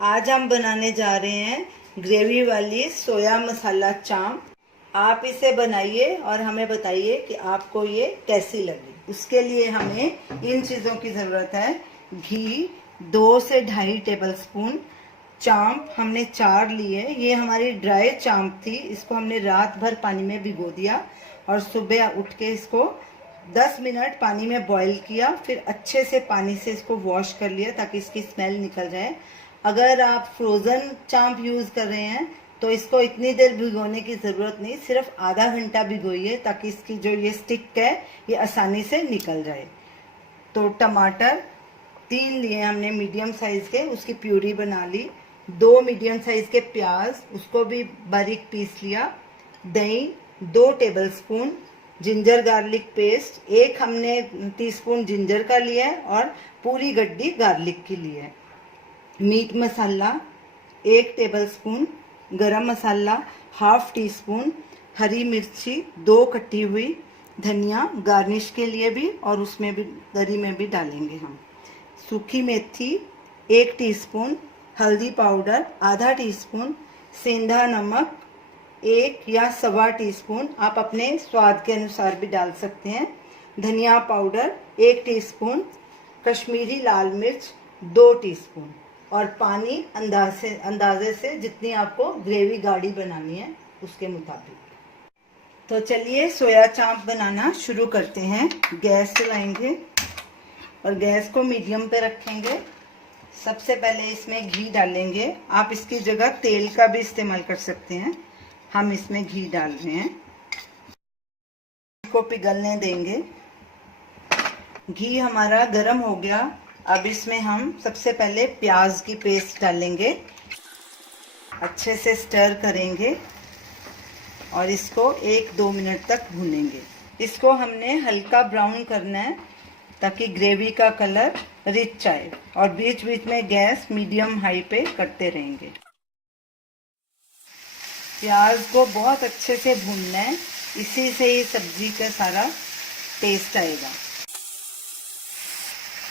आज हम बनाने जा रहे हैं ग्रेवी वाली सोया मसाला चांप। आप इसे बनाइए और हमें बताइए कि आपको ये कैसी लगी। उसके लिए हमें इन चीज़ों की ज़रूरत है। घी 2 से 2.5 टेबल स्पून। चांप हमने 4 लिए। ये हमारी ड्राई चांप थी, इसको हमने रात भर पानी में भिगो दिया और सुबह उठ के इसको 10 मिनट पानी में बॉईल किया। फिर अच्छे से पानी से इसको वॉश कर लिया ताकि इसकी स्मेल निकल जाए। अगर आप फ्रोज़न चांप यूज़ कर रहे हैं तो इसको इतनी देर भिगोने की ज़रूरत नहीं, सिर्फ आधा घंटा भिगोइए ताकि इसकी जो ये स्टिक है ये आसानी से निकल जाए। तो टमाटर 3 लिए हमने मीडियम साइज़ के, उसकी प्यूरी बना ली। 2 मीडियम साइज़ के प्याज, उसको भी बारीक पीस लिया। दही 2 table spoon. Ginger garlic paste 1 हमने टीस्पून जिंजर का लिया है और पूरी गड्डी गार्लिक की ली है। मीट मसाला 1 टेबल स्पून। गरम मसाला ½ टी स्पून। हरी मिर्ची 2 कटी हुई। धनिया गार्निश के लिए भी और उसमें भी दरी में भी डालेंगे हम। सूखी मेथी 1 टीस्पून। हल्दी पाउडर आधा टीस्पून। सेंधा नमक 1 या 1.25 टीस्पून, आप अपने स्वाद के अनुसार भी डाल सकते हैं। धनिया पाउडर 1 टीस्पून। कश्मीरी लाल मिर्च 2 टीस्पून और पानी अंदाजे से जितनी आपको ग्रेवी गाढ़ी बनानी है उसके मुताबिक। तो चलिए सोया चांप बनाना शुरू करते हैं। गैस चलाएंगे और गैस को मीडियम पे रखेंगे। सबसे पहले इसमें घी डालेंगे। आप इसकी जगह तेल का भी इस्तेमाल कर सकते हैं। हम इसमें घी डाल रहे हैं, को पिघलने देंगे। घी हमारा गर्म हो गया। अब इसमें हम सबसे पहले प्याज की पेस्ट डालेंगे, अच्छे से स्टर करेंगे और इसको 1-2 मिनट तक भूनेंगे। इसको हमने हल्का ब्राउन करना है ताकि ग्रेवी का कलर रिच आए, और बीच बीच में गैस मीडियम हाई पे करते रहेंगे। प्याज को बहुत अच्छे से भूनना है, इसी से ही सब्जी का सारा टेस्ट आएगा।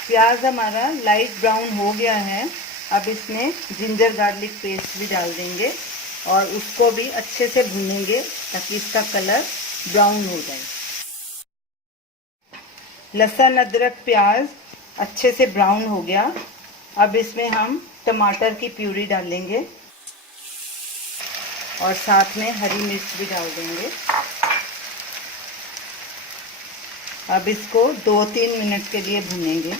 प्याज हमारा लाइट ब्राउन हो गया है। अब इसमें जिंजर गार्लिक पेस्ट भी डाल देंगे और उसको भी अच्छे से भूनेंगे ताकि इसका कलर ब्राउन हो जाए। लहसुन अदरक प्याज अच्छे से ब्राउन हो गया। अब इसमें हम टमाटर की प्यूरी डालेंगे और साथ में हरी मिर्च भी डाल देंगे। अब इसको 2-3 मिनट के लिए भूनेंगे।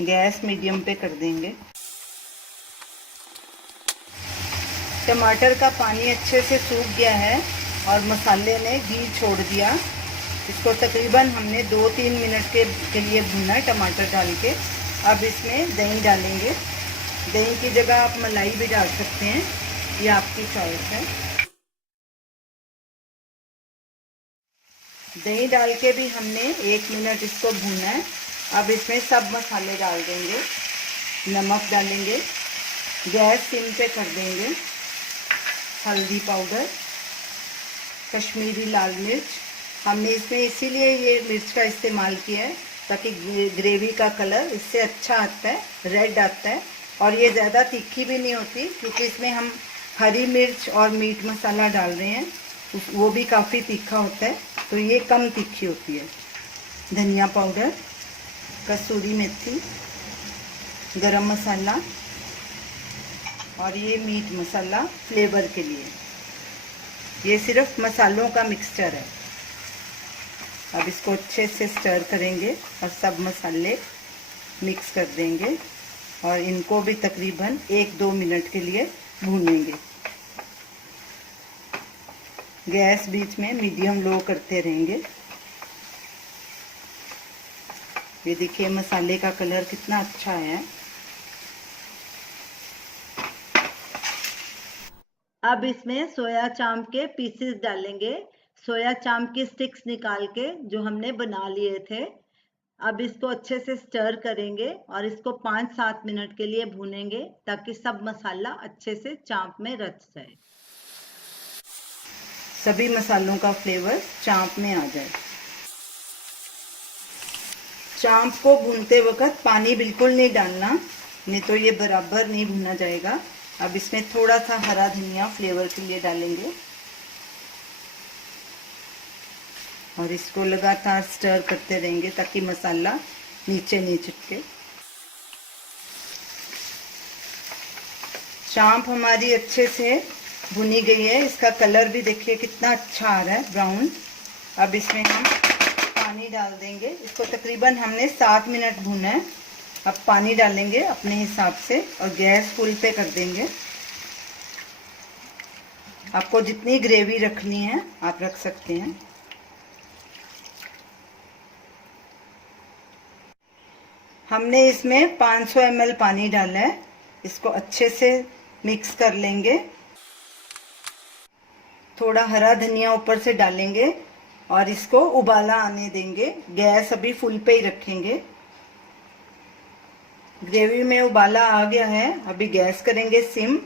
गैस मीडियम पे कर देंगे। टमाटर का पानी अच्छे से सूख गया है और मसाले ने घी छोड़ दिया। इसको तकरीबन हमने 2-3 मिनट के लिए भूना है टमाटर डाल के। अब इसमें दही डालेंगे। दही की जगह आप मलाई भी डाल सकते हैं, ये आपकी चॉइस है। दही डाल के भी हमने 1 मिनट इसको भूना है। अब इसमें सब मसाले डाल देंगे। नमक डालेंगे, गैस सिम पे कर देंगे। हल्दी पाउडर, कश्मीरी लाल मिर्च, हमने इसमें इसीलिए ये मिर्च का इस्तेमाल किया है ताकि ग्रेवी का कलर इससे अच्छा आता है, रेड आता है। और ये ज़्यादा तीखी भी नहीं होती क्योंकि इसमें हम हरी मिर्च और मीट मसाला डाल रहे हैं, वो भी काफ़ी तीखा होता है, तो ये कम तीखी होती है। धनिया पाउडर, कसूरी मेथी, गरम मसाला और ये मीट मसाला फ्लेवर के लिए। ये सिर्फ मसालों का मिक्सचर है। अब इसको अच्छे से स्टर करेंगे और सब मसाले मिक्स कर देंगे और इनको भी तकरीबन 1-2 मिनट के लिए भूनेंगे। गैस बीच में मीडियम लो करते रहेंगे। ये देखिए मसाले का कलर कितना अच्छा है। अब इसमें सोया चांप के पीसेस डालेंगे। सोया चांप की स्टिक्स निकाल के जो हमने बना लिए थे। अब इसको अच्छे से स्टर करेंगे और इसको 5-7 मिनट के लिए भूनेंगे ताकि सब मसाला अच्छे से चांप में रच जाए, सभी मसालों का फ्लेवर चांप में आ जाए। चांप को भूनते वक्त पानी बिल्कुल नहीं डालना, नहीं तो ये बराबर नहीं भुना जाएगा। अब इसमें थोड़ा सा हरा धनिया फ्लेवर के लिए डालेंगे और इसको लगातार स्टर करते रहेंगे ताकि मसाला नीचे नहीं चिपके। चांप हमारी अच्छे से भुनी गई है, इसका कलर भी देखिए कितना अच्छा आ रहा है, ब्राउन। अब इसमें हम पानी डाल देंगे। इसको तकरीबन हमने 7 मिनट भुना है। अब पानी डालेंगे अपने हिसाब से और गैस फुल पे कर देंगे। आपको जितनी ग्रेवी रखनी है आप रख सकते हैं। हमने इसमें 500 ml पानी डाला है। इसको अच्छे से मिक्स कर लेंगे। थोड़ा हरा धनिया ऊपर से डालेंगे और इसको उबाला आने देंगे। गैस अभी फुल पे ही रखेंगे। ग्रेवी में उबाला आ गया है। अभी गैस करेंगे सिम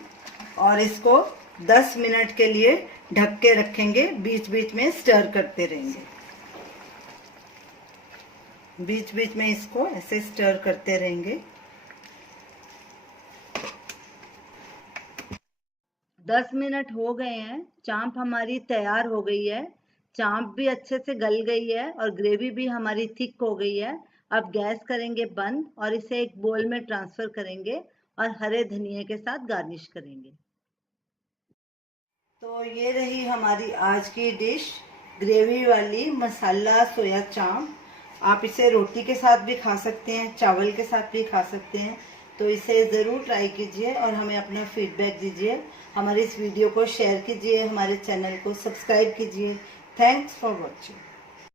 और इसको 10 मिनट के लिए ढक के रखेंगे। बीच बीच में स्टर करते रहेंगे। बीच बीच में इसको ऐसे स्टर करते रहेंगे। 10 मिनट हो गए हैं। चांप हमारी तैयार हो गई है। चांप भी अच्छे से गल गई है और ग्रेवी भी हमारी थिक हो गई है। अब गैस करेंगे बंद और इसे एक बोल में ट्रांसफर करेंगे और हरे धनिए के साथ गार्निश करेंगे। तो ये रही हमारी आज की डिश, ग्रेवी वाली मसाला सोया चांप। आप इसे रोटी के साथ भी खा सकते हैं, चावल के साथ भी खा सकते हैं। तो इसे ज़रूर ट्राई कीजिए और हमें अपना फीडबैक दीजिए। हमारे इस वीडियो को शेयर कीजिए, हमारे चैनल को सब्सक्राइब कीजिए। Thanks for watching.